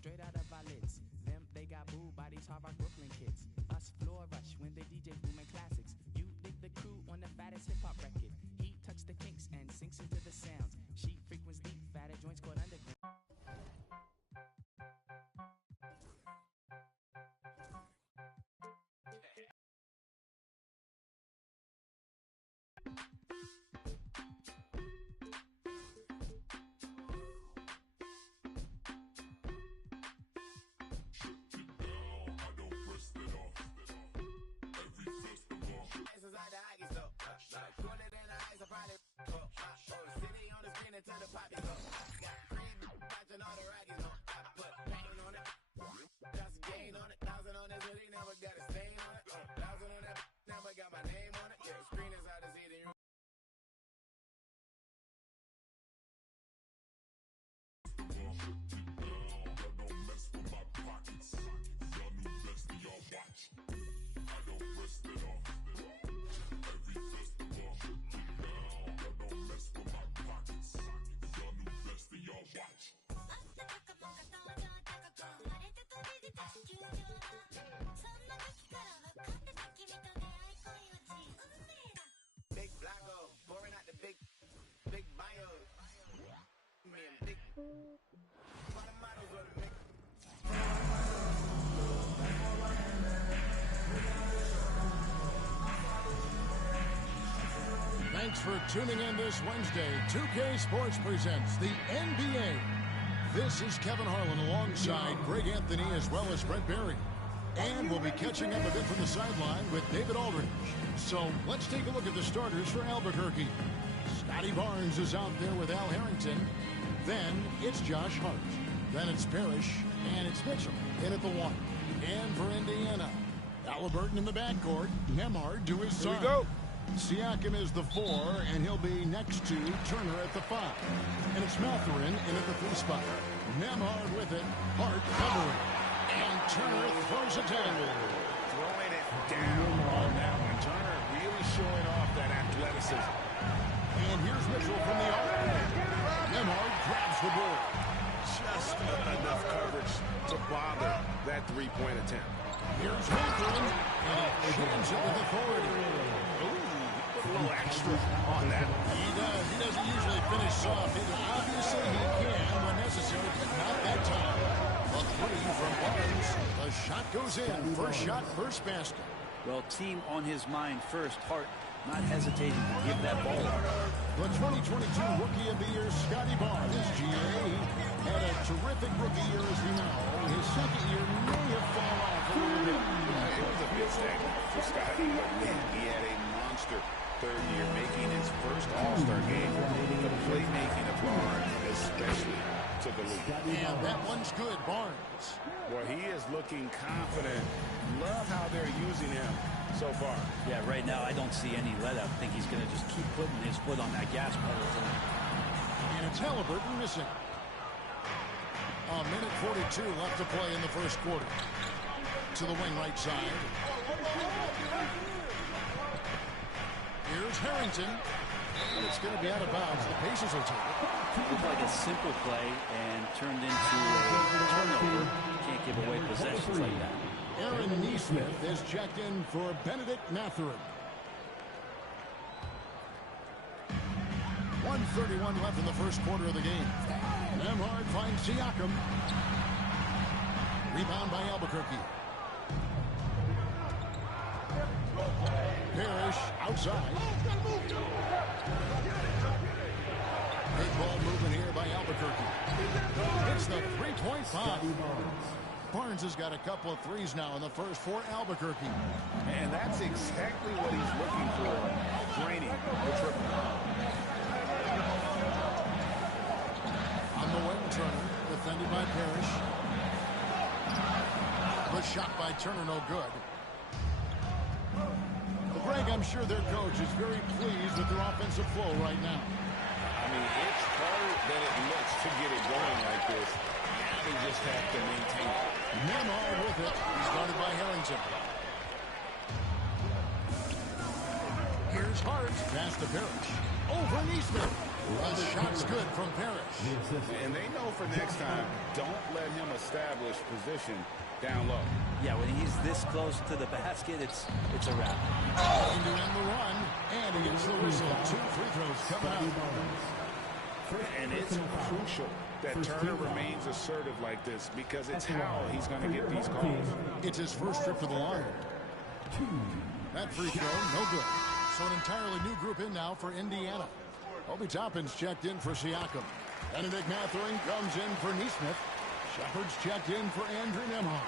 straight out of our lids. Them, they got booed by these hard rock Brooklyn kids. Us floor rush when they DJ booming classics. You dig the crew on the fattest hip-hop record. He tucks the kinks and sinks into the sounds. She frequents deep, fatter joints called underground. Thanks for tuning in this Wednesday. 2K Sports presents the NBA. This is Kevin Harlan alongside Greg Anthony as well as Brent Barry. And we'll be catching up a bit from the sideline with David Aldridge. So let's take a look at the starters for Albuquerque. Scotty Barnes is out there with Al Harrington. Then it's Josh Hart. Then it's Parrish. And it's Mitchell in at the 1. And for Indiana, Halliburton in the backcourt. Nembhard to his side. Here we go. Siakam is the 4, and he'll be next to Turner at the 5. And it's Mathurin in at the 3 spot. Nembhard with it, Hart covering. And Turner throws it down. Throwing it down on that one. Turner really showing off that athleticism. And here's Mitchell from the arc. Nembhard grabs the board. Just enough coverage to bother that three-point attempt. Here's Mathurin, and he shins it with authority. A little extra on that. He does. He doesn't usually finish soft either. Obviously, he can when necessary, but not that time. A 3 from Barnes. The shot goes in. First shot, first basket. Well, team on his mind first. Hart not hesitating to give that ball up. The 2022 Rookie of the Year, Scotty Barnes. GA had a terrific rookie year, as we know. His second year may have fallen off a little bit. It was a bit stagnant for Scotty, but he had a monster third year, making his first All-Star game. The playmaking of Barnes especially took a lead. And that one's good, Barnes. Well, he is looking confident. Love how they're using him so far. Yeah, right now I don't see any let up. I think he's going to just keep putting his foot on that gas pedal tonight. And it's Halliburton missing. A minute 42 left to play in the first quarter. To the wing right side. Here's Harrington. And it's going to be out of bounds. The Pacers will take it. Looked like a simple play and turned into a turnover. You can't give away possessions like that. Aaron Nesmith is checked in for Benedict Mathurin. 1:31 left in the first quarter of the game. Nembhard finds Siakam. Rebound by Albuquerque. Parrish outside. Big ball movement here by Albuquerque. It's the three-point five. Barnes has got a couple of threes now in the first for Albuquerque. And that's exactly what he's looking for. Draining the triple. On the wing, Turner, defended by Parrish. The shot by Turner, no good. Well, Greg, I'm sure their coach is very pleased with their offensive flow right now. I mean, it's harder than it looks to get it going like this. Now they just have to maintain it. Nembhard with it. He's guarded by Harrington. Here's Hart. Pass to Parrish. Over Nesmith. The shot's good from Parrish. And they know for next time, don't let him establish position down low. Yeah, when he's this close to the basket, it's a wrap. Going to end the run, and he gets the whistle. 2 free throws coming up. And it's crucial that Turner remains assertive like this because it's how he's going to get these calls. It's his first trip to the line. That free throw, no good. So an entirely new group in now for Indiana. Obi Toppin's checked in for Siakam. Benedict Mathurin comes in for Neesmith. Shepard's checked in for Andrew Nembhard.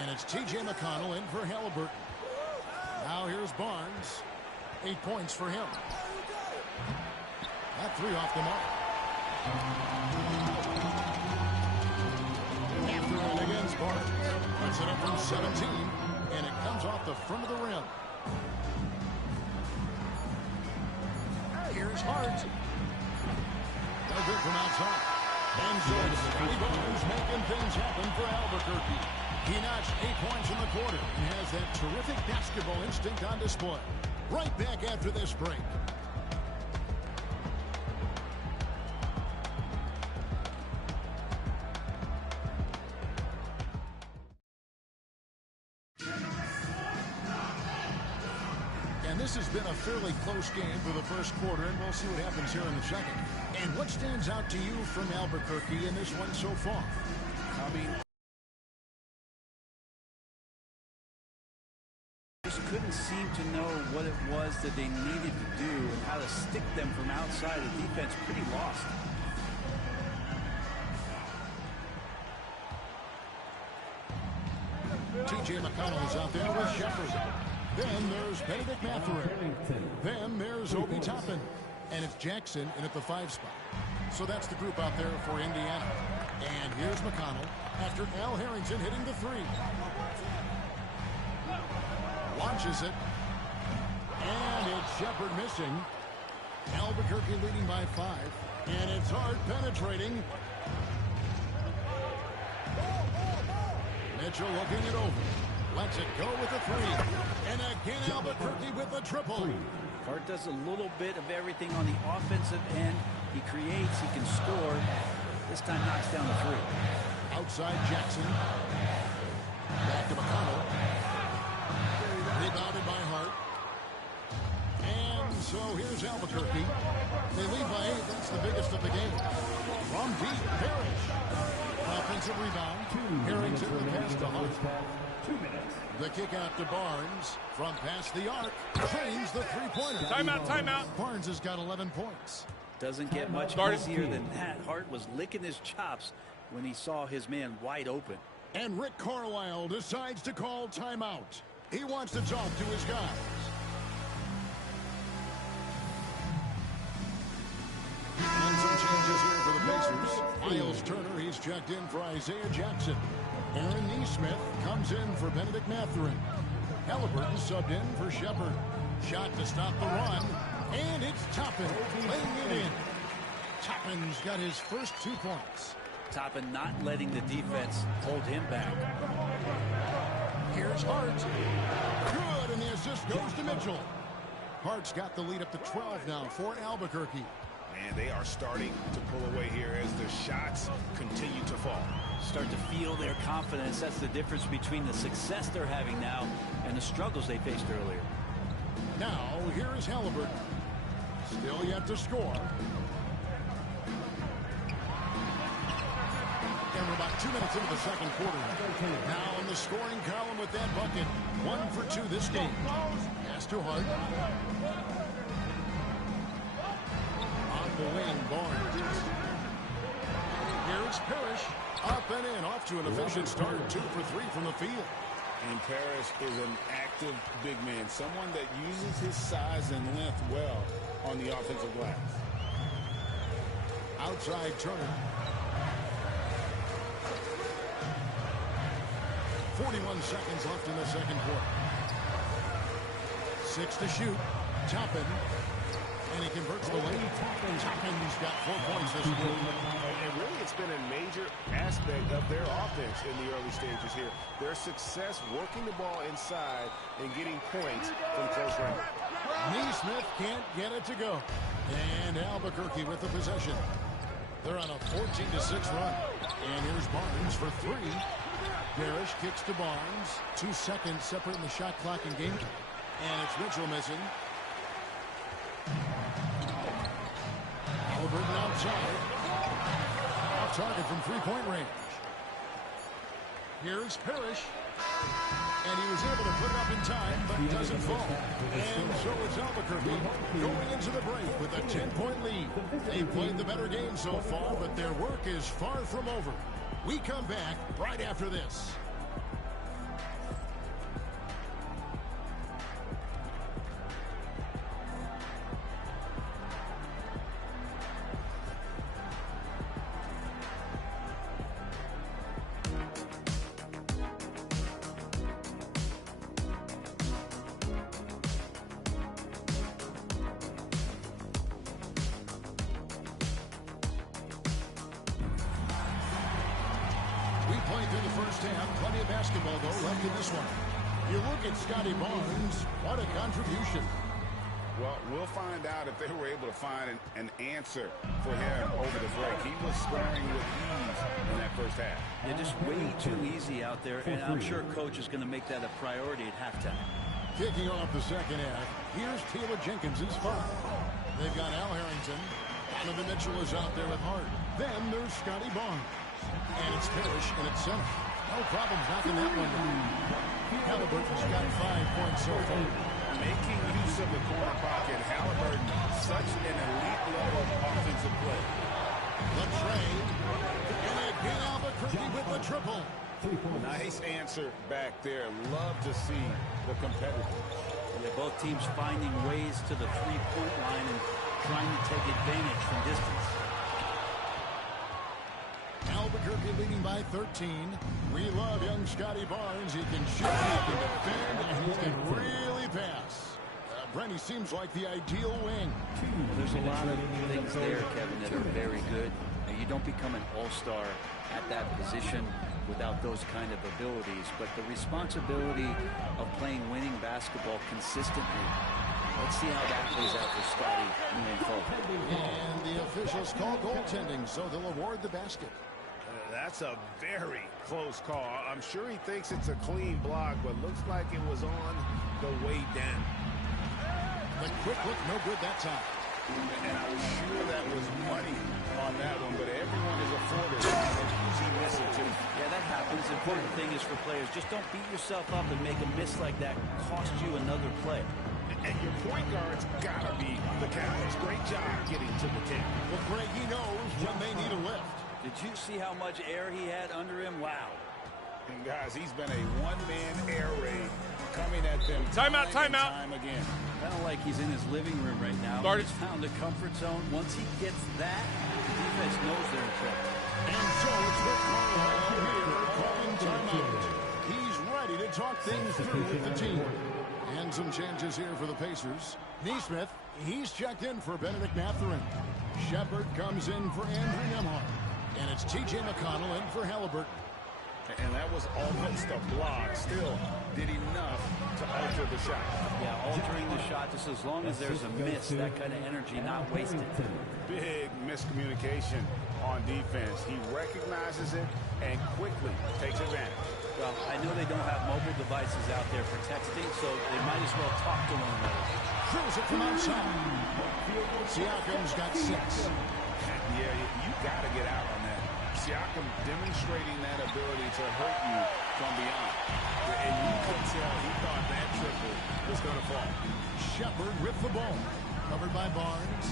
And it's T.J. McConnell in for Halliburton. Now here's Barnes. 8 points for him. That 3 off the mark. Mathurin against Barnes. Puts it up from 17. And it comes off the front of the rim. Here's Hart. No good from outside. And so Scotty Barnes making things happen for Albuquerque. He notched 8 points in the quarter and has that terrific basketball instinct on display. Right back after this break. And this has been a fairly close game for the first quarter, and we'll see what happens here in the second. And what stands out to you from Albuquerque in this one so far? I mean, Just couldn't seem to know what it was that they needed to do and how to stick them from outside. The defense pretty lost. T.J. McConnell is out there with Shepard. Then there's Benedict Mathurin. Then there's Obi Toppin. And it's Jackson in at the 5 spot. So that's the group out there for Indiana. And here's McConnell after Al Harrington hitting the 3. Launches it. And it's Shepard missing. Albuquerque leading by 5. And it's Hart penetrating. Mitchell looking it over. Lets it go with the 3. And again, Albuquerque with the triple. Hart does a little bit of everything on the offensive end. He creates, he can score. This time knocks down the 3. Outside Jackson. Back to McConnell. Rebounded by Hart. And so here's Albuquerque. They lead by 8. That's the biggest of the game. From deep, Parrish. Offensive rebound. Harrington the pass to Hart. 2 minutes. The kick out to Barnes. From past the arc. Drains the 3-pointer. Timeout, timeout. Barnes has got 11 points. Doesn't get much easier than that. Hart was licking his chops when he saw his man wide open. And Rick Carlisle decides to call timeout. He wants to talk to his guys. And some changes here for the Pacers. Miles Turner, he's checked in for Isaiah Jackson. Aaron Neesmith comes in for Benedict Mathurin. Halliburton subbed in for Shepard. Shot to stop the run. And it's Toppin laying it in. Toppin's got his first 2 points. Toppin not letting the defense hold him back. Here's Hart. Good, and the assist goes to Mitchell. Hart's got the lead up to 12 now for Albuquerque. and they are starting to pull away here as the shots continue to fall. Start to feel their confidence. That's the difference between the success they're having now and the struggles they faced earlier. Now, here is Halliburton. Still yet to score. And we're about 2 minutes into the second quarter. Now in the scoring column with that bucket. 1 for 2 this game. Pass to Hart. On the wing, Barnes. Here's Parrish. Up and in. Off to an efficient start. 2 for 3 from the field. And Parrish is an active big man. Someone that uses his size and length well on the offensive glass. Outside Turner. 41 seconds left in the second quarter. 6 to shoot. Toppin. And he converts the lead. Toppin's got 4 points this quarter. And really, it's been a major aspect of their offense in the early stages here. Their success working the ball inside and getting points from close range. Neesmith can't get it to go. And Albuquerque with the possession. They're on a 14-6 run. And here's Barnes for three. Parrish kicks to Barnes. 2 seconds separating the shot clock and game. And it's Mitchell missing. Halliburton outside. Off target from three-point range. Here's Parrish. And he was able to put it up in time, but doesn't fall. And so it's Albuquerque going into the break with a 10-point lead. They've played the better game so far, but their work is far from over. We come back right after this. Plenty of basketball, though, left in this one. You look at Scotty Barnes. What a contribution. Well, we'll find out if they were able to find an answer for him over the break. He was scoring with ease in that first half. Yeah, just way too easy out there, and I'm sure Coach is going to make that a priority at halftime. Kicking off the second half, here's Taylor Jenkins' spot. They've got Al Harrington. Donovan Mitchell is out there with Hart. Then there's Scotty Barnes. And it's Parrish in its center. No problems knocking that one down. Halliburton's got 5 points so far. Making use of the corner pocket, Halliburton, such an elite level offensive play. The trade. And again, Albuquerque with the triple. Nice answer back there. Love to see the competitors. Yeah, both teams finding ways to the three-point line and trying to take advantage from distance. Albuquerque leading by 13. We love young Scotty Barnes. He can shoot, he can defend, and he can really pass. Brent, he seems like the ideal wing. There's a lot of things there, Kevin, that are very good. And you don't become an all-star at that position without those kind of abilities. But the responsibility of playing winning basketball consistently, let's see how that plays out for Scotty moving forward. And the officials call goaltending, so they'll award the basket. That's a very close call. I'm sure he thinks it's a clean block, but looks like it was on the way down. The quick look, no good that time. And I'm sure that was money on that one, but everyone is afforded an easy miss or two. Yeah, that happens. The important thing is for players, just don't beat yourself up and make a miss like that cost you another play. And your point guard's got to be the Cowboys. Great job getting to the tip. Well, Greg, he knows when they need a lift. Did you see how much air he had under him? Wow. And guys, he's been a one-man air raid coming at them time again. Kind of like he's in his living room right now. He's found a comfort zone. Once he gets that, the defense knows they're in trouble. And so it's Rick Carlisle here calling timeout. He's ready to talk things through with the team. And some changes here for the Pacers. Neesmith, he's checked in for Benedict Mathurin. Shepard comes in for Andrew Nembhard. And it's T.J. McConnell in for Halliburton. And that was almost a block. Still did enough to alter the shot. Yeah, altering the shot just as long as there's a miss, that kind of energy not wasted. Big miscommunication on defense. He recognizes it and quickly takes advantage. Well, I know they don't have mobile devices out there for texting, so they might as well talk to one another. Throws it from outside. Siakam's got 6. Yeah, you got to get out on that. Siakam demonstrating that ability to hurt you from beyond. And you could tell he thought that triple was going to fall. Shepard with the ball. Covered by Barnes.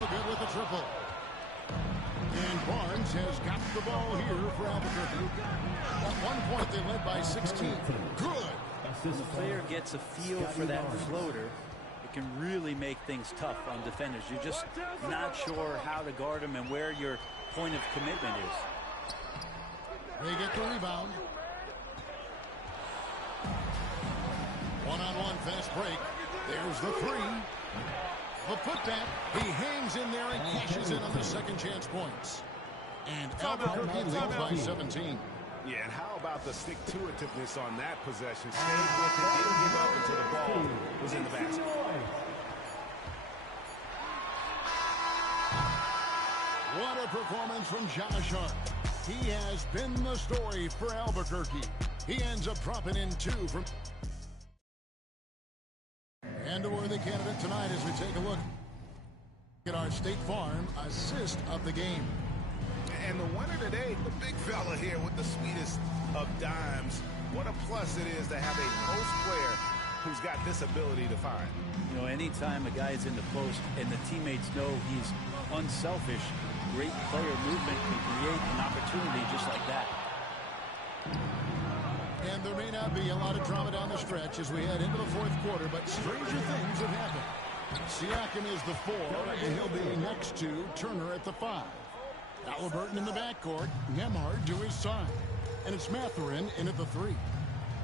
Good with the triple. And Barnes has got the ball here for Albuquerque. At one point, they led by 16. Good. When the player gets a feel for that floater, it can really make things tough on defenders. You're just not sure how to guard them and where your point of commitment is. They get the rebound. One-on-one fast break. There's the 3. The putback. He hangs in there and cashes in on the second chance points. And Albuquerque leads by 17. Yeah, and how about the stick-to-itiveness on that possession? Stayed with it, didn't give up until the ball was in the basket. What a performance from Josh Hart. He has been the story for Albuquerque. He ends up dropping in 2 from... And a worthy candidate tonight as we take a look at our State Farm assist of the game. And the winner today, the big fella here with the sweetest of dimes. What a plus it is to have a post player who's got this ability to find. You know, anytime a guy is in the post and the teammates know he's unselfish, great player movement can create an opportunity just like that. And there may not be a lot of drama down the stretch as we head into the fourth quarter, but stranger things have happened. Siakam is the 4, and he'll be next to Turner at the 5. Halliburton in the backcourt, Nembhard to his side. And it's Mathurin in at the 3.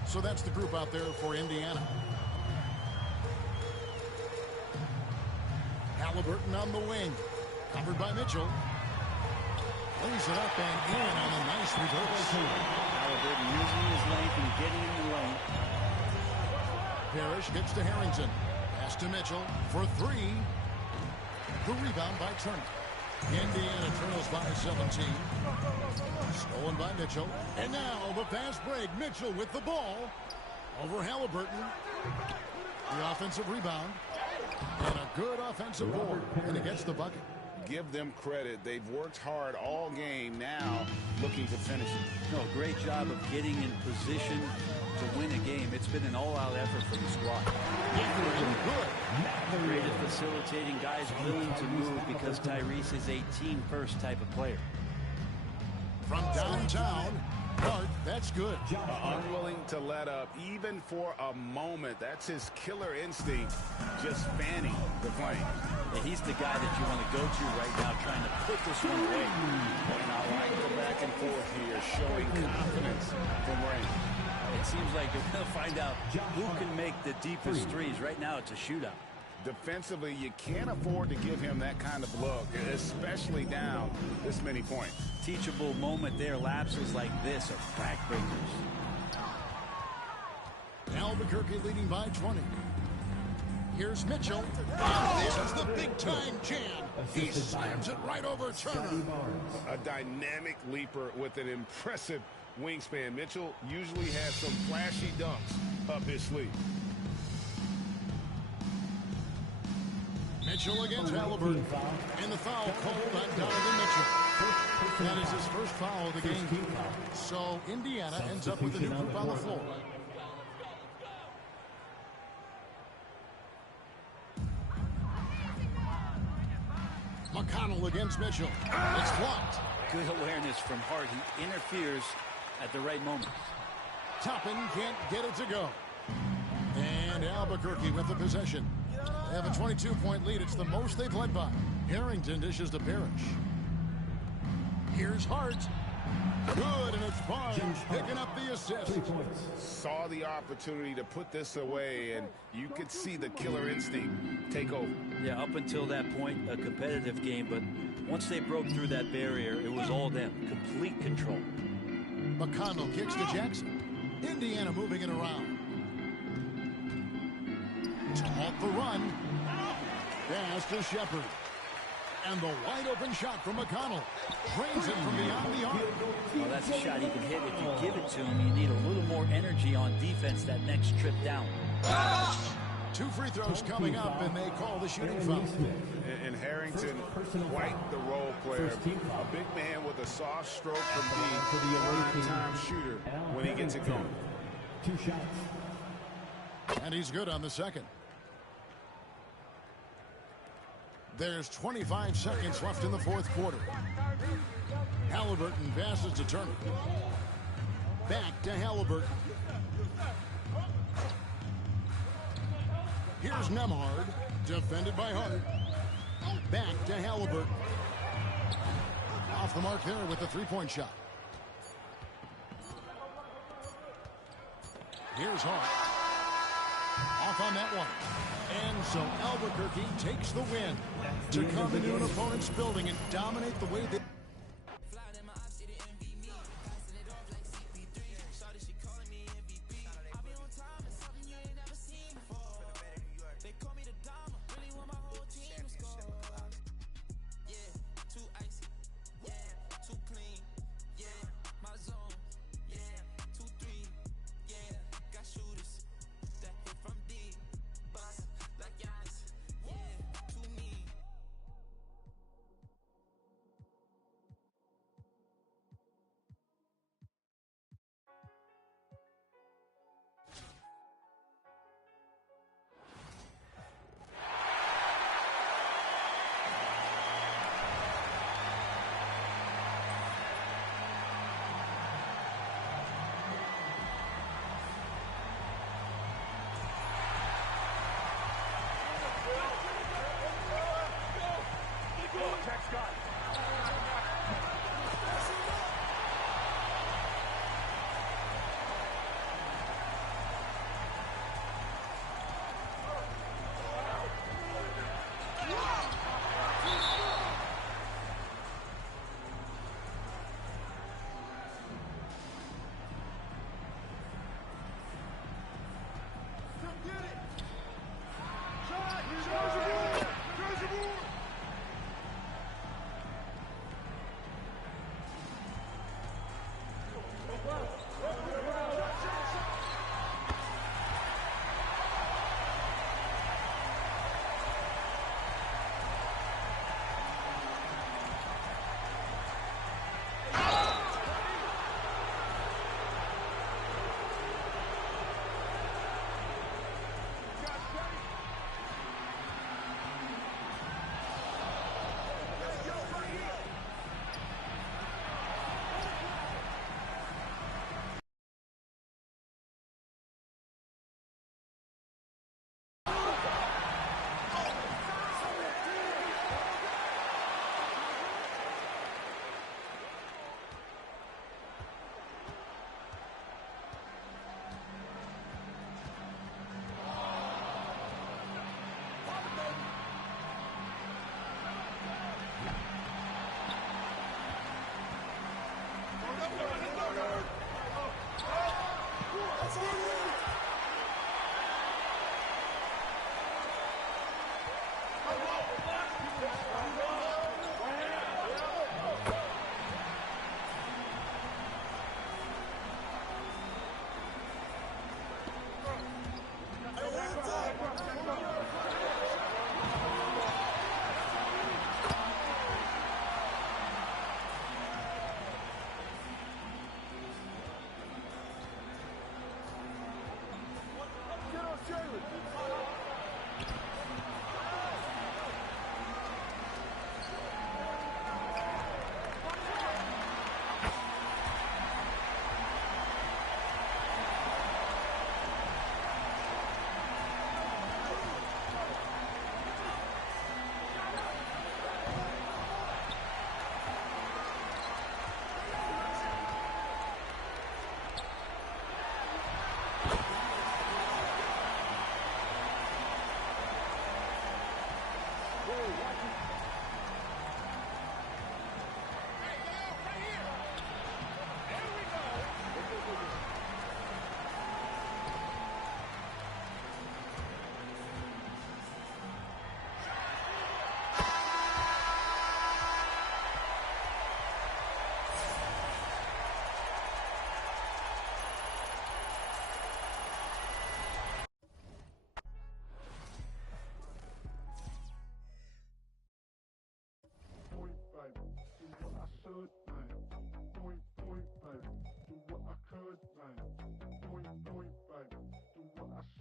So that's the group out there for Indiana. Halliburton on the wing. Covered by Mitchell. Lays it up and in on a nice reverse. Halliburton using his length and getting in the lane. Parrish gets to Harrington. Pass to Mitchell for 3. The rebound by Turner. Indiana trails by 17. Stolen by Mitchell. And now the fast break. Mitchell with the ball. Over Halliburton. The offensive rebound. And a good offensive board. And he gets the bucket. Give them credit. They've worked hard all game, now looking to finish it. No, great job of getting in position to win a game. It's been an all-out effort from the squad. Great at facilitating, guys willing to move because Tyrese is a team-first type of player. From downtown, Hart, that's good. Unwilling to let up, even for a moment. That's his killer instinct, just fanning the flame. And he's the guy that you want to go to right now, trying to put this one away. And I like the back and forth here, showing confidence from Ray. It seems like you're going to find out who can make the deepest threes. Right now, it's a shootout. Defensively, you can't afford to give him that kind of look, especially down this many points. Teachable moment there. Lapses like this are backbreakers. Albuquerque leading by 20. Here's Mitchell. And this is the big-time jam. He slams it right over Turner. A dynamic leaper with an impressive wingspan. Mitchell usually has some flashy dunks up his sleeve. Mitchell against Halliburton. And the foul called on Donovan Mitchell. That is his first foul of the game. So Indiana ends up with a new group on the floor. McConnell against Mitchell. It's blocked. Good awareness from Hart. He interferes at the right moment. Toppin can't get it to go. And Albuquerque with the possession. They have a 22-point lead. It's the most they've led by. Harrington dishes to Parrish. Here's Hart. Good, and it's Barnes picking up the assist. Saw the opportunity to put this away, and you could see the killer instinct take over. Yeah, up until that point, a competitive game, but once they broke through that barrier, it was all them. Complete control. McConnell kicks to Jackson. Indiana moving it around. To halt the run. Pass to Shepard. And the wide-open shot from McConnell. Drains it from beyond the arc. Well, that's a shot he can hit. If you give it to him, you need a little more energy on defense that next trip down. 2 free throws coming up, and they call the shooting foul. And Harrington, quite the role player. A big man with a soft stroke from being a prime shooter when he gets it going. 2 shots. And he's good on the second. There's 25 seconds left in the fourth quarter. Halliburton passes to Turner. Back to Halliburton. Here's Nembhard, defended by Hart. Back to Halliburton. Off the mark there with the three-point shot. Here's Hart. Off on that one. And so Albuquerque takes the win to come into an opponent's building and dominate the way they...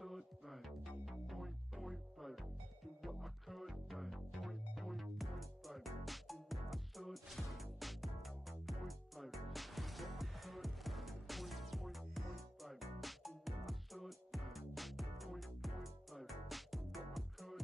should, man. Point, baby. Do what I could, man. Point, baby. Do what I should, man. Point, baby. Do what I could, man. Point, baby. Do what I should, man. Point, baby. Do what I could.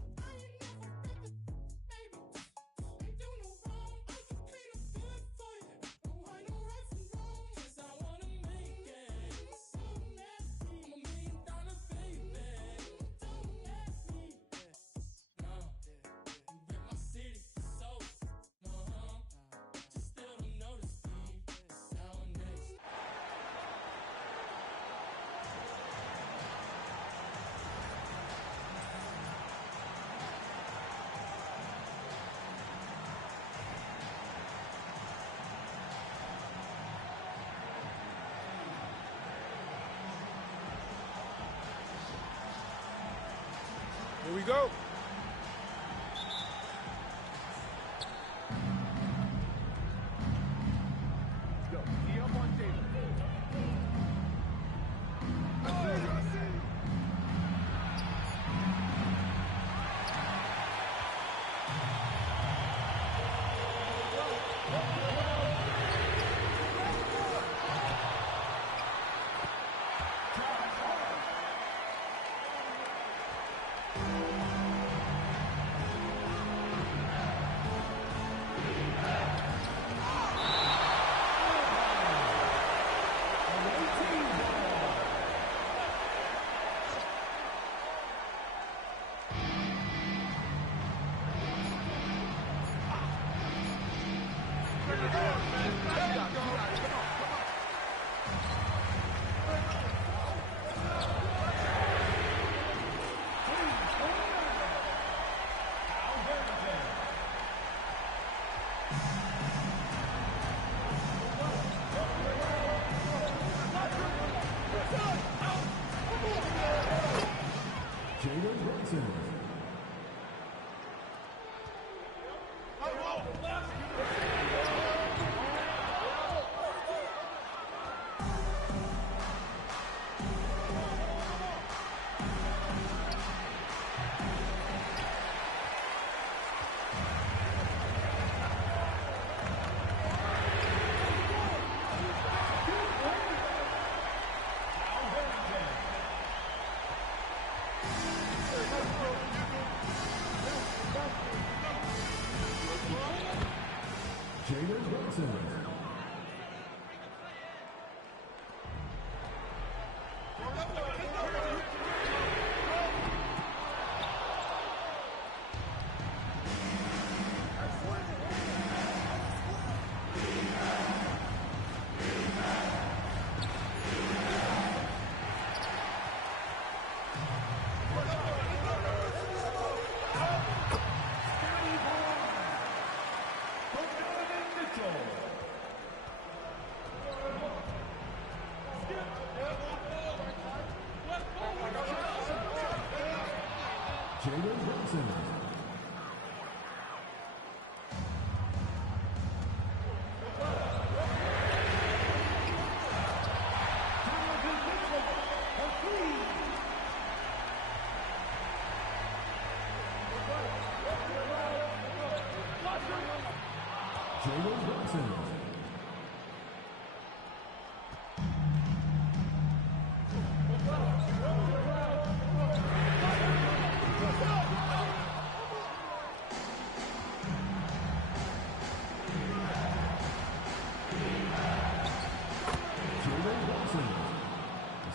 Here we go. Yo, he up on David. I see you.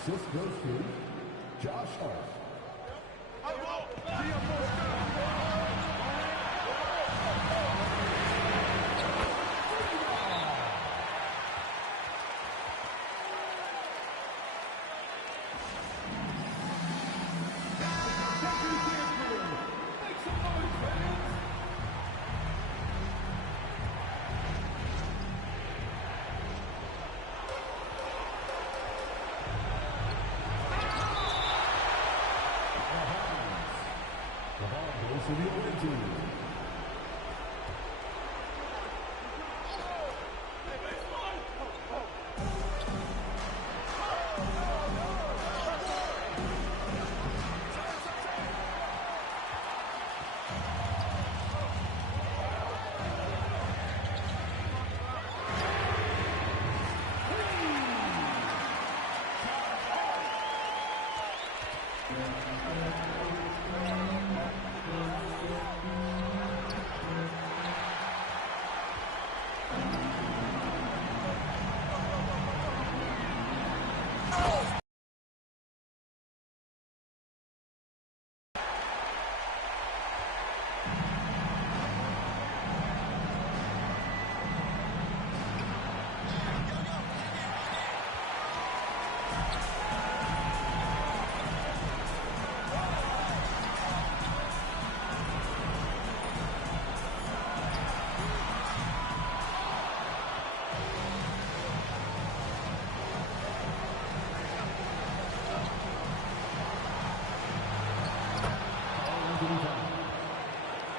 Assist goes to Josh Hart. To the other team.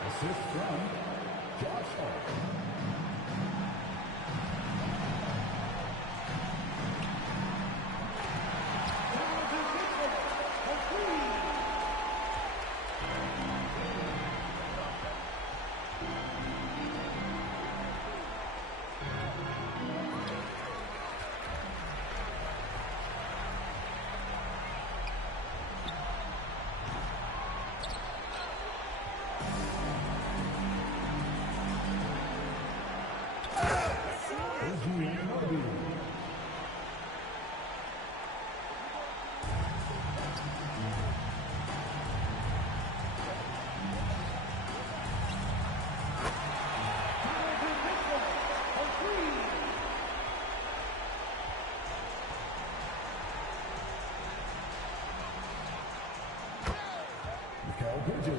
Assist from Josh Hart. Bridges.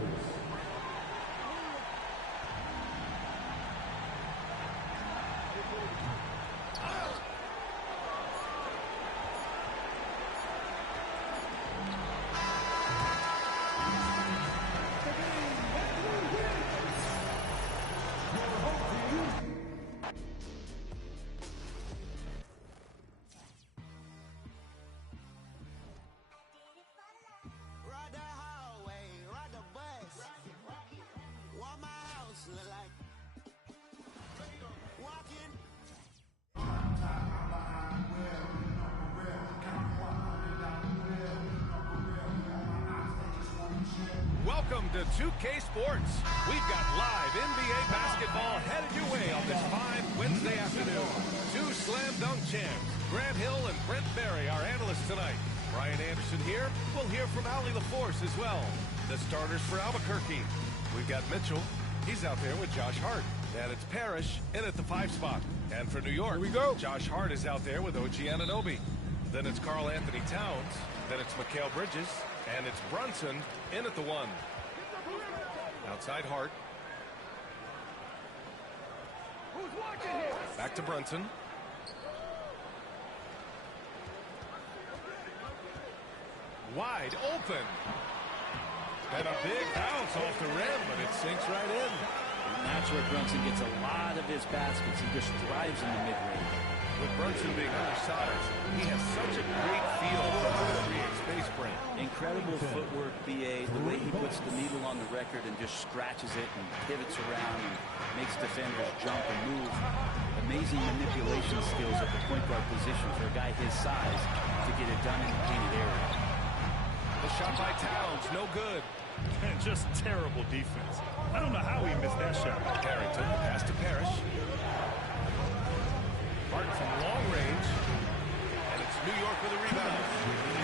Welcome to 2K Sports. We've got live NBA basketball headed your way on this fine Wednesday afternoon. Two slam dunk champs, Grant Hill and Brent Berry, our analysts tonight. Brian Anderson here. We'll hear from Allie LaForce as well. The starters for Albuquerque. We've got Mitchell. He's out there with Josh Hart. And it's Parrish in at the 5 spot. And for New York, Here we go. Josh Hart is out there with OG Anunoby. Then it's Karl Anthony Towns. Then it's Mikal Bridges. And it's Brunson in at the 1. Outside Hart. Back to Brunson. Wide open. And a big bounce off the rim, but it sinks right in. And that's where Brunson gets a lot of his baskets. He just thrives in the mid-range. With Brunson being undersized, he has such a great feel for how to create space, Brent. Incredible footwork, BA, the way he puts the needle on the record and just scratches it and pivots around and makes defenders jump and move. Amazing manipulation skills at the point guard position for a guy his size to get it done in the painted area. The shot by Towns, no good. And just terrible defense. I don't know how he missed that shot. Harrington, pass to Parrish. Hart from long range. And it's New York with a rebound.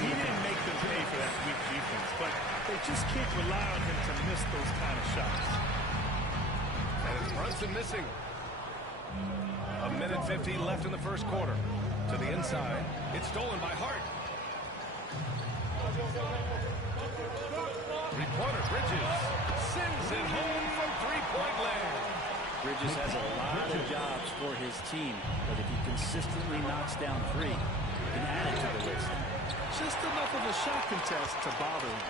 He didn't make them pay for that weak defense, but they just can't rely on him to miss those kind of shots. And it's Brunson missing. A minute 50 left in the first quarter. To the inside. It's stolen by Hart. Three-pointer, Bridges. Sends it home from three-point land. Bridges has a lot of jobs for his team, but if he consistently knocks down three, he can add it to the list. Just enough of a shot contest to bother him.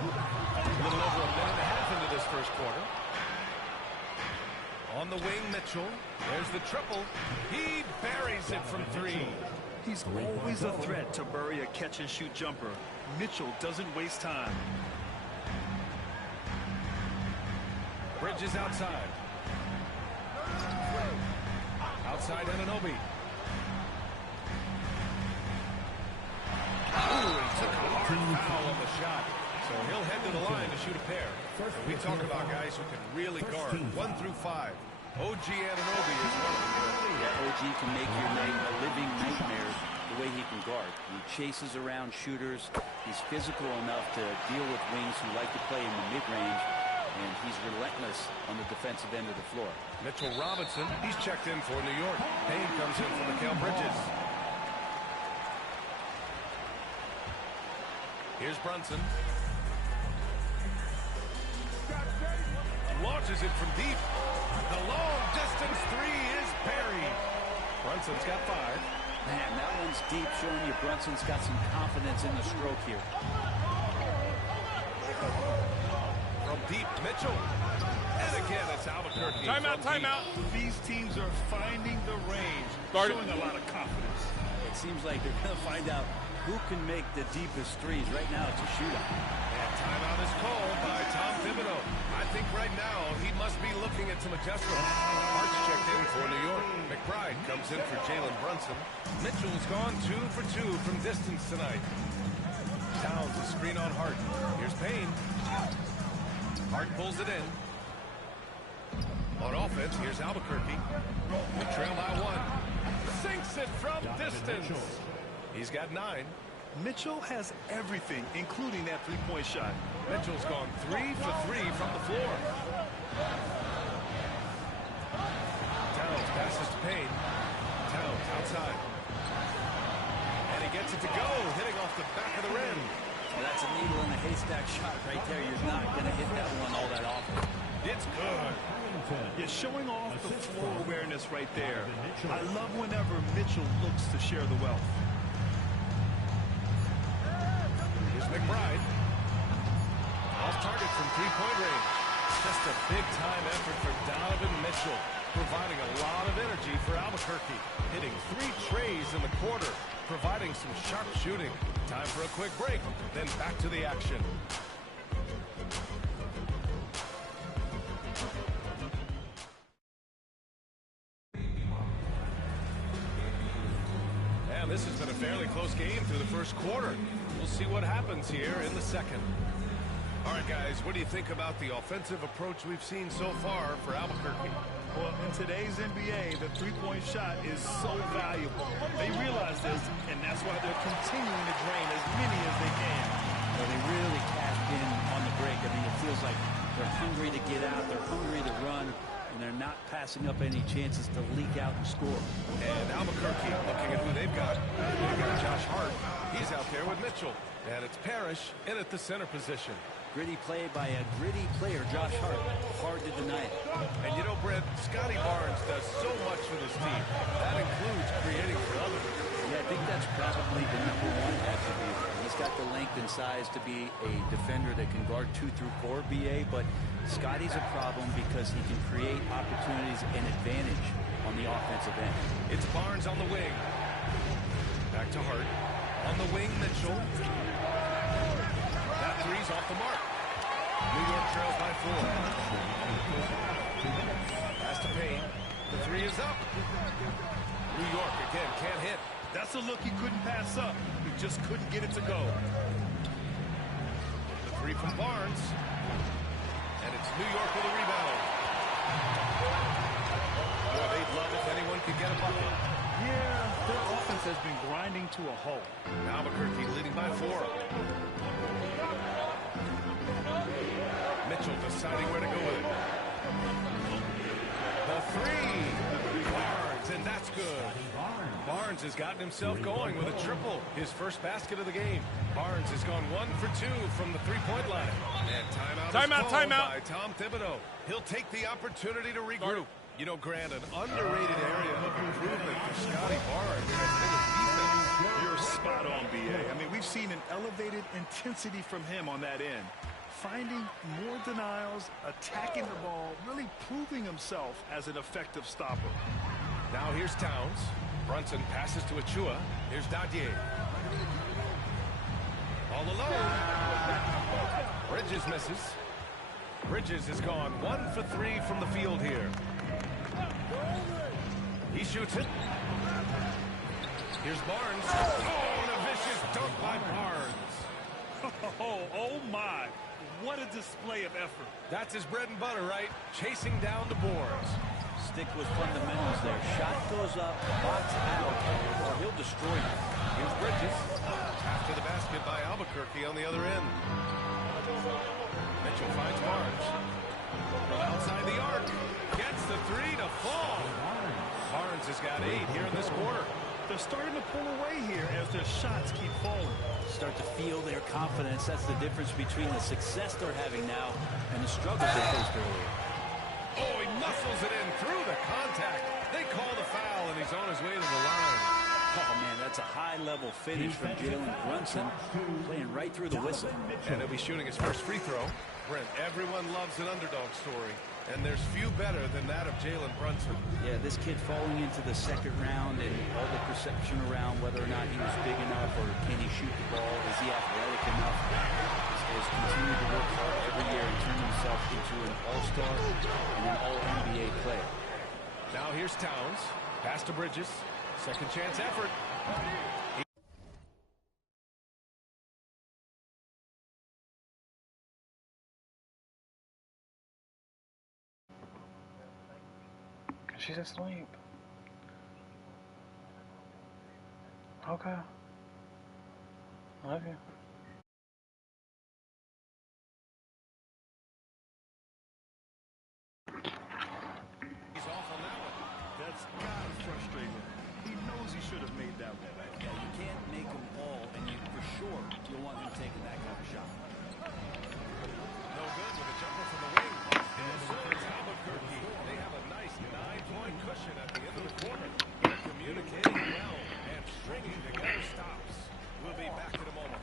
A little over a minute and a half into this first quarter. On the wing, Mitchell. There's the triple. He buries it from three. He's always a threat to bury a catch-and-shoot jumper. Mitchell doesn't waste time. Bridges outside. Outside Anunoby. hard foul on the shot. So he'll head to the line to shoot a pair. And we talk about guys who can really guard 1 through 5. OG Anunoby is one of them. Yeah, OG can make your name a living nightmare the way he can guard. He chases around shooters. He's physical enough to deal with wings who like to play in the mid-range. And he's relentless on the defensive end of the floor. Mitchell Robinson, he's checked in for New York. Payne comes in for Mikal Bridges. Here's Brunson. Launches it from deep. The long distance three is buried. Brunson's got 5. Man, that one's deep, showing you Brunson's got some confidence in the stroke here. From deep, Mitchell. And again, it's Albuquerque. Timeout. These teams are finding the range, showing a lot of confidence. It seems like they're going to find out who can make the deepest threes. Right now, it's a shootout. And timeout is called by Tom Thibodeau. I think right now he must be looking at some adjustments. Hart's checked in for New York. McBride comes in for Jalen Brunson. Mitchell's gone 2 for 2 from distance tonight. Towns a screen on Hart. Here's Payne. Hart pulls it in. On offense, here's Albuquerque. They trail by 1. Sinks it from distance. He's got 9. Mitchell has everything, including that three-point shot. Mitchell's gone 3 for 3 from the floor. Towns passes to Payne. Towns outside. And he gets it to go, hitting off the back of the rim. Well, that's a needle in a haystack shot right there. You're not going to hit that one all that often. It's good. Yeah, showing off the floor awareness right there. I love whenever Mitchell looks to share the wealth. Here's McBride. Off target from three-point range. Just a big-time effort for Donovan Mitchell, providing a lot of energy for Albuquerque. Hitting 3 trays in the quarter, providing some sharp shooting. Time for a quick break, then back to the action. And this has been a fairly close game through the first quarter. We'll see what happens here in the second. All right, guys, what do you think about the offensive approach we've seen so far for Albuquerque? Well, in today's NBA, the three-point shot is so valuable. They realize this, and that's why they're continuing to drain as many as they can. Well, they really cashed in on the break. I mean, it feels like they're hungry to get out, they're hungry to run, and they're not passing up any chances to leak out and score. And Albuquerque, looking at who they've got. They've got Josh Hart. He's out there with Mitchell. And it's Parrish in at the center position. Gritty play by a gritty player, Josh Hart. Hard to deny it. And you know, Brett, Scotty Barnes does so much for this team. That includes creating for others. Yeah, I think that's probably the #1 attribute. He's got the length and size to be a defender that can guard 2 through 4, BA, but Scotty's a problem because he can create opportunities and advantage on the offensive end. It's Barnes on the wing. Back to Hart. On the wing, Mitchell. That three's off the mark. New York trails by 4. Pass to Payne. The 3 is up. New York again can't hit. That's a look he couldn't pass up. He just couldn't get it to go. The 3 from Barnes. And it's New York with a rebound. Boy, they'd love if anyone could get a bucket. Yeah, their offense has been grinding to a halt. Albuquerque leading by 4. Mitchell deciding where to go with it. The 3. Barnes, and that's good. Barnes has gotten himself going with a triple. His first basket of the game. Barnes has gone 1 for 2 from the three-point line. And timeout by Tom Thibodeau. He'll take the opportunity to regroup. You know, Grant, an underrated area of improvement for Scotty Barnes has been his defense. You're spot on, BA. I mean, we've seen an elevated intensity from him on that end. Finding more denials, attacking the ball, really proving himself as an effective stopper. Now here's Towns. Brunson passes to Achua. Here's Dadier. All alone. Bridges misses. Bridges has gone 1 for 3 from the field here. He shoots it. Here's Barnes. Oh, and a vicious dunk by Barnes. Oh my. What a display of effort. That's his bread and butter, right? Chasing down the boards. Stick with fundamentals there. Shot goes up, box out, or he'll destroy you. Here's Bridges. After the basket by Albuquerque on the other end. Mitchell finds Barnes. From outside the arc. Gets the three to fall. Barnes has got 8 here in this quarter. They're starting to pull away here as their shots keep falling. Start to feel their confidence. That's the difference between the success they're having now and the struggles they faced earlier. Oh, he muscles it in through the contact. They call the foul, and he's on his way to the line. Oh, man, that's a high-level finish from Jalen Brunson, playing right through the whistle. And he'll be shooting his first free throw. Brent, everyone loves an underdog story, and there's few better than that of Jalen Brunson. Yeah, this kid falling into the second round and all the perception around whether or not he was big enough or can he shoot the ball, is he athletic enough, has continued to work hard every year and turn himself into an all-star and an all-NBA player. Now here's Towns. Pass to Bridges. Second chance effort. She's asleep. Okay. Love you. He's off on that one. That's gotta frustrate him. He knows he should have made that one. Yeah, you can't make them all, and you for sure you'll want him taking that kind of shot. No good with a jumper from the wing. And so it's Albuquerque. They have a nice 9-point cushion at the end of the quarter. They're communicating well and stringing together stops. We'll be back in a moment.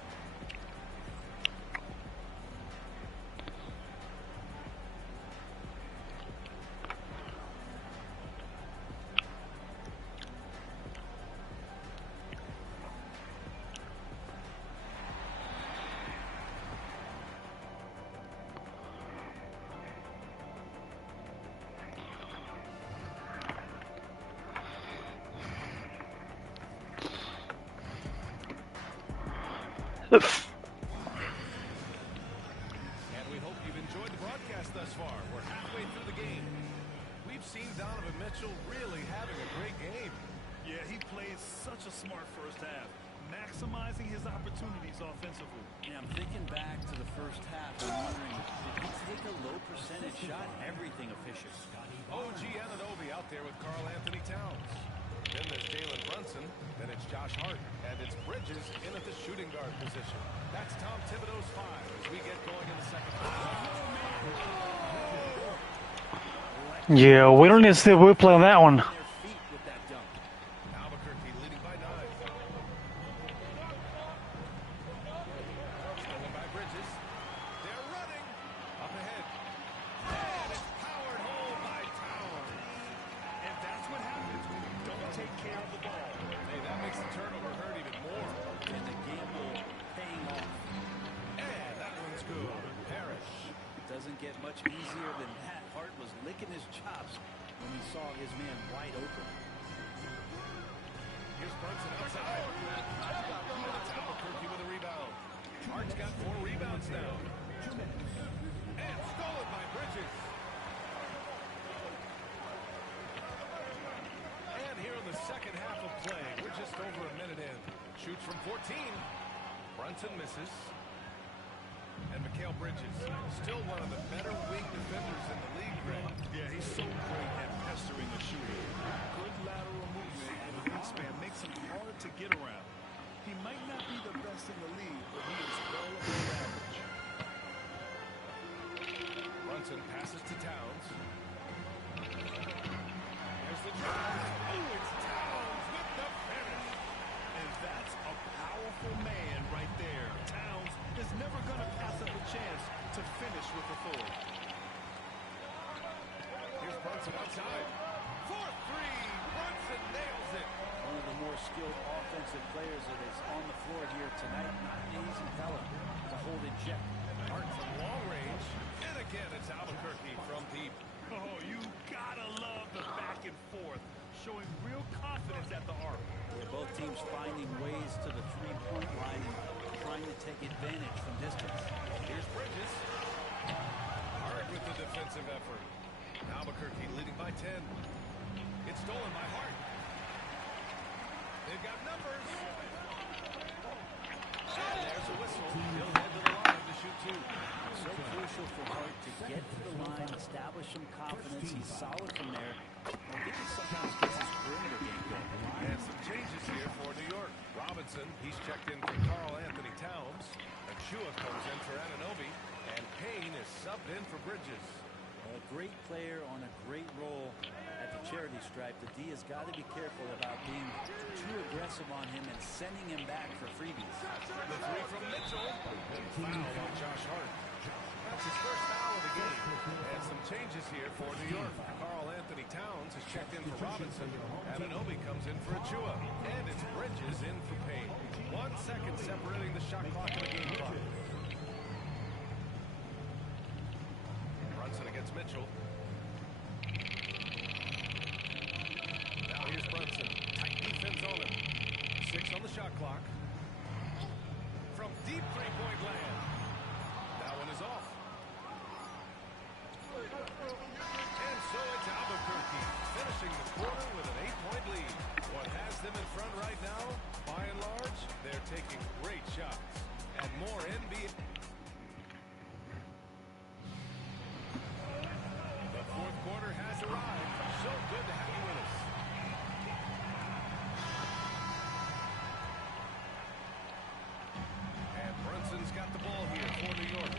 And we hope you've enjoyed the broadcast thus far. We're halfway through the game. We've seen Donovan Mitchell really having a great game. Yeah, he played such a smart first half, maximizing his opportunities offensively. And I'm thinking back to the first half and wondering, did he take a low percentage shot? Everything efficient. OG Anunoby out there with Karl Anthony Towns. Then there's Jalen Brunson. Then it's Josh Hart. And it's Bridges in at the shooting guard position. That's Tom Thibodeau's 5 as we get going in the second half. Yeah, we don't need to see the replay on that one. Albuquerque leading by 9. Stolen by Bridges. They're running. Up ahead. And it's powered home by Towns. And that's what happens when you don't take care of the ball. Hey, that makes the turnover hurt even more. And the gamble paying off. And that one's good. Parrish. Doesn't get much easier than that. Hart was licking his chops when he saw his man wide open. Here's Brunson outside. And it's Albuquerque with a rebound. Hart's got 4 rebounds now. And stolen by Bridges. And here in the second half of play, we're just over a minute in. Shoots from 14. Brunson misses. And Mikal Bridges, still one of the better wing defenders in the league, Greg. Yeah, he's so great at pestering the shooter. Good lateral movement, and the wingspan makes him hard to get around. He might not be the best in the league, but he is well above average. Brunson passes to Towns. There's the drive. Oh, it's Towns with the finish. And that's a powerful man right there. Towns is never going to pass up a chance to finish with authority. Here's Brunson outside. 4-3. Brunson nails it. One of the more skilled offensive players that is on the floor here tonight. Not an easy fella to hold in check. Hart from long range. And again, it's Albuquerque from deep. Oh, you gotta love the back and forth, showing real confidence at the arc. Both teams finding ways to the three-point line and trying to take it advantage from distance. Here's Bridges. Hart with the defensive effort. Albuquerque leading by 10. It's stolen by Hart. They've got numbers. And there's a whistle. He'll head to the line to shoot two. So crucial for Hart to get to the line, establish some confidence. He's solid from there. I think he sometimes gets his perimeter game going. And some changes here for New York. Robinson, he's checked in for Carl Anthony Towns. Achua comes in for Anunoby. And Payne is subbed in for Bridges. A great player on a great role at the charity stripe. The D has got to be careful about being too aggressive on him and sending him back for freebies. The three from Mitchell. And foul on Josh Hart. That's his first foul of the game. And some changes here for New York. Carl Anthony Towns is checked in for Robinson. Anunoby comes in for Achua. And it's Bridges in for Payne. 1 second separating the shot clock and the game clock. Brunson against Mitchell. Now here's Brunson. Tight defense on him. 6 on the shot clock. From deep three-point land. That one is off. And so it's Albuquerque finishing the quarter with an 8-point lead. What has them in front right now, by and large, they're taking great shots. And more NBA. The fourth quarter has arrived. So good to have you with us. And Brunson's got the ball here for New York.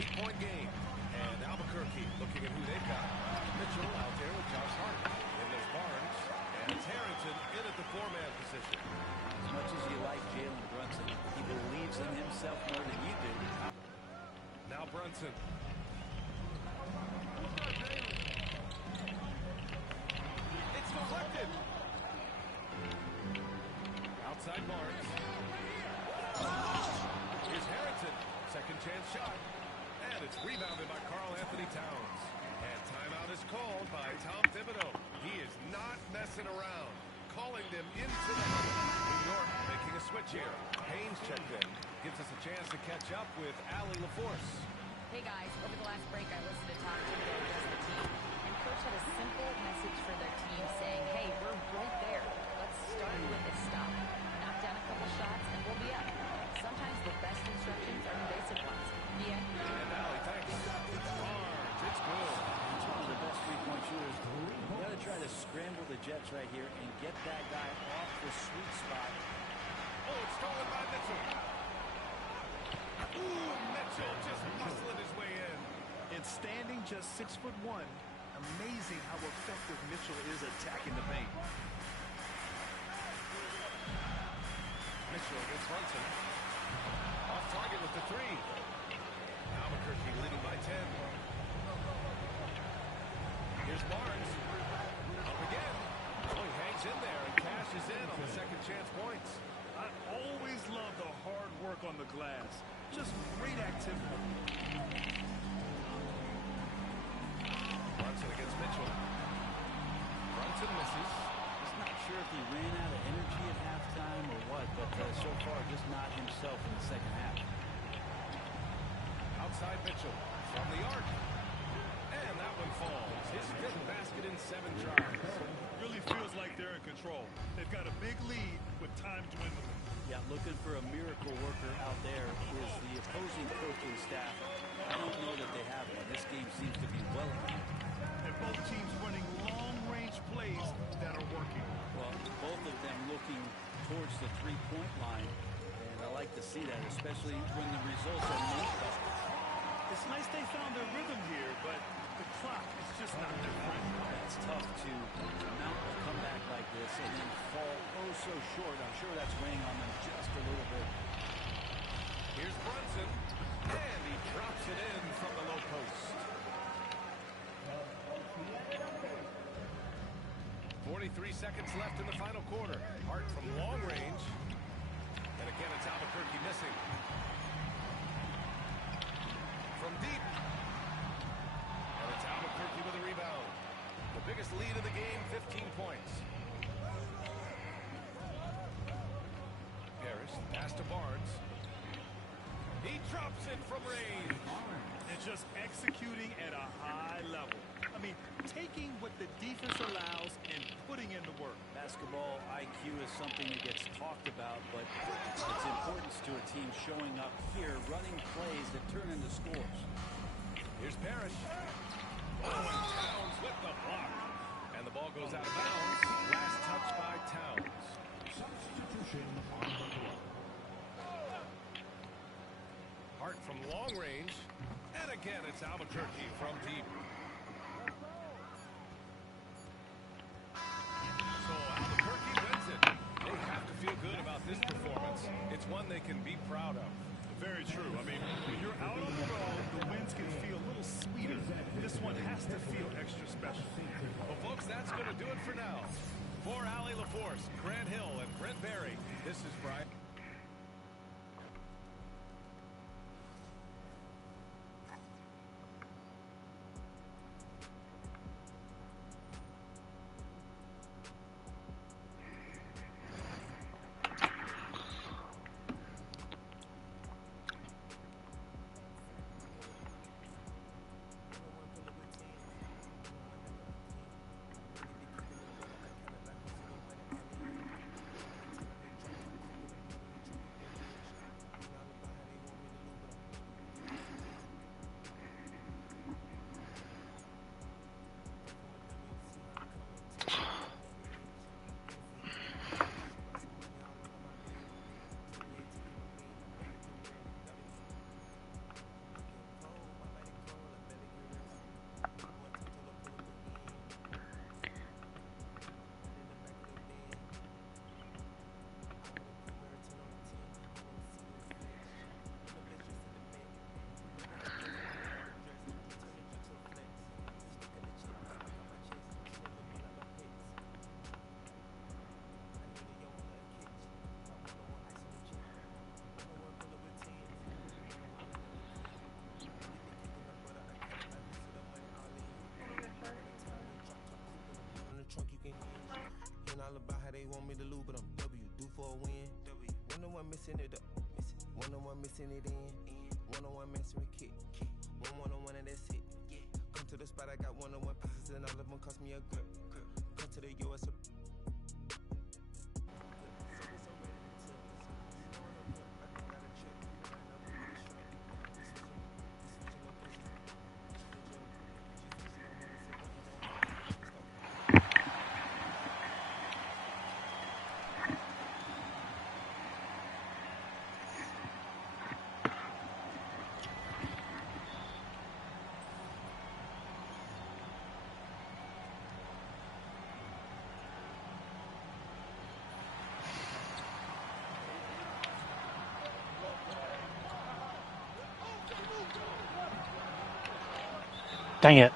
8-point game. And Albuquerque looking at who they've got. Mitchell out there with Josh Hart. And there's Barnes. And it's Harrington in at the 4-man position. As much as you like Jalen Brunson, he believes in himself more than you do. Now Brunson. It's deflected. Outside Barnes. Here's Harrington. Second chance shot. And it's rebounded by Carl Anthony Towns. And timeout is called by Tom Thibodeau. He is not messing around. Calling them into the huddle. New York making a switch here. Payne's checked in. Gives us a chance to catch up with Allie LaForce. Hey guys, over the last break I listened to Tom Thibodeau address the team. And Coach had a simple message for their team saying, hey, we're right there. Let's start with this stop. Knock down a couple shots and we'll be up. Sometimes the best instructions are the basic ones. Yeah. And Allie, thanks. Barnes, it's good. He's one of the best three-point shooters. You got to try to scramble the Jets right here and get that guy off the sweet spot. Oh, it's stolen by Mitchell. Ooh, Mitchell just muscling his way in. And standing just 6'1", amazing how effective Mitchell is attacking the paint. Mitchell against Brunson. Off target with the three. Albuquerque leading by 10. Here's Barnes. Up again. Oh, he hangs in there and cashes in on the second chance points. I always love the hard work on the glass. Just great activity. Brunson against Mitchell. Brunson misses. Just not sure if he ran out of energy at halftime or what, but so far just not himself in the second half. Outside Mitchell from the arc. And that one falls. His fifth basket in 7 tries. Really feels like they're in control. They've got a big lead with time dwindling. Yeah, looking for a miracle worker out there is the opposing coaching staff. I don't know that they have one. This game seems to be well in hand. And both teams running long-range plays that are working. Well, both of them looking towards the three-point line, and I like to see that, especially when the results are made. It's nice they found their rhythm here, but the clock is just not their friend. It's tough to mount a comeback like this and then fall oh so short. I'm sure that's weighing on them just a little bit. Here's Brunson, and he drops it in from the low post. 43 seconds left in the final quarter. Hart from long range. And again, it's Albuquerque missing. From deep. And it's Albuquerque with a rebound. The biggest lead of the game, 15 points. Harris, pass to Barnes. drops it from range. And just executing at a high level. I mean, taking what the defense allows and putting in the work. Basketball IQ is something that gets talked about, but its importance to a team showing up here, running plays that turn into scores. Here's Parrish. Oh, and Towns with the block. And the ball goes out of bounds. Last touch by Towns. Substitution on the block. Hart from long range. And again, it's Albuquerque from deep. So Albuquerque wins it. They have to feel good about this performance. It's one they can be proud of. Very true. I mean, when you're out on the road, the wins can feel a little sweeter. This one has to feel extra special. Well, folks, that's going to do it for now. For Allie LaForce, Grant Hill, and Brent Barry, this is Brian. About how they want me to lose, but I'm W. Do for a win. One on one missing it up. One on one missing it in. One on one messing with kick. One on one and that's it. Come to the spot, I got one on one pieces and all of them cost me a grip. Come to the US. Dang it.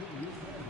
Julius